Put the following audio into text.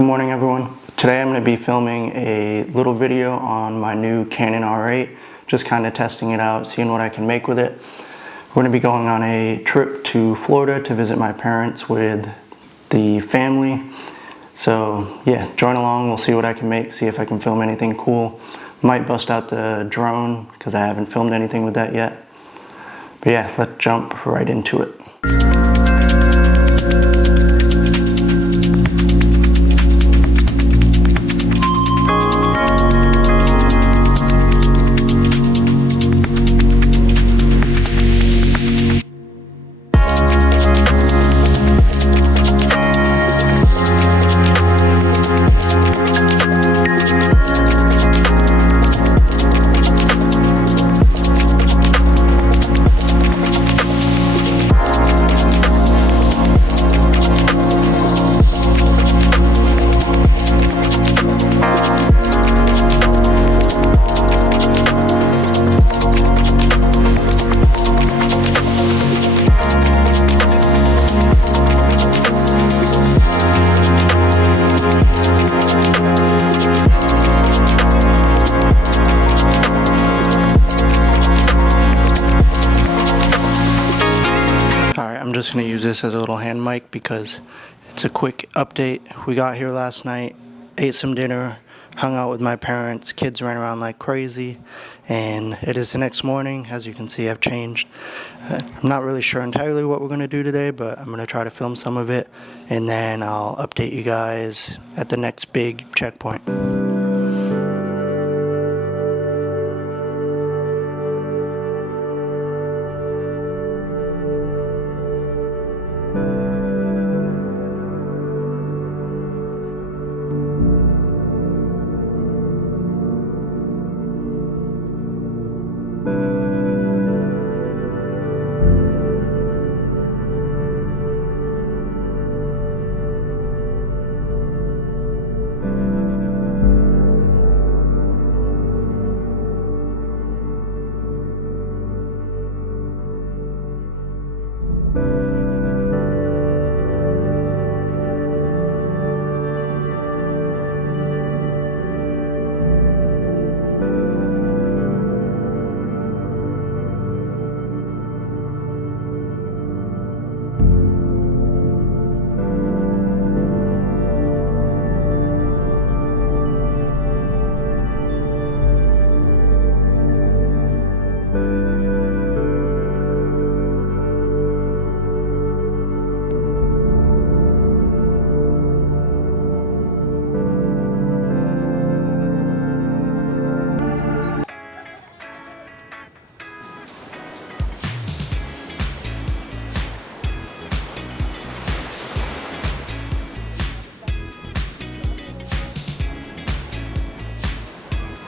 Good morning everyone. Today I'm going to be filming a little video on my new Canon R8, just kind of testing it out, seeing what I can make with it. We're going to be going on a trip to Florida to visit my parents with the family. So yeah, join along, we'll see what I can make, see if I can film anything cool. Might bust out the drone because I haven't filmed anything with that yet. But yeah, let's jump right into it. I'm just going to use this as a little hand mic because it's a quick update. We got here last night, ate some dinner, hung out with my parents, kids ran around like crazy, and it is the next morning. As you can see, I've changed. I'm not really sure entirely what we're going to do today, but I'm going to try to film some of it, and then I'll update you guys at the next big checkpoint.